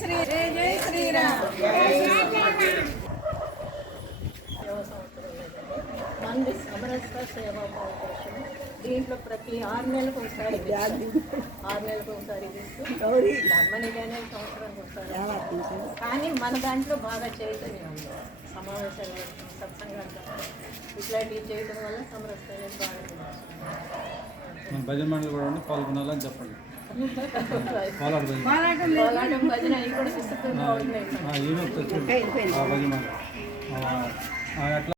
శ్రీ జై శ్రీరామ్ మంది సమరస సేవా ఫౌండేషన్ దీంట్లో ప్రతి ఆరు నెలలకు ఒకసారి ఆరు నెలలకు ఒకసారి ఇస్తూ ధర్మనిగానే సంవత్సరానికి ఒకసారి కానీ మన దాంట్లో బాగా చైతన్యం సమావేశాలు పెట్టడం, సత్సంగాలు ఇట్లాంటివి చేయడం వల్ల సమరస బాగా భజన మండలి కూడా పాల్గొనాలని చెప్పండి. భజన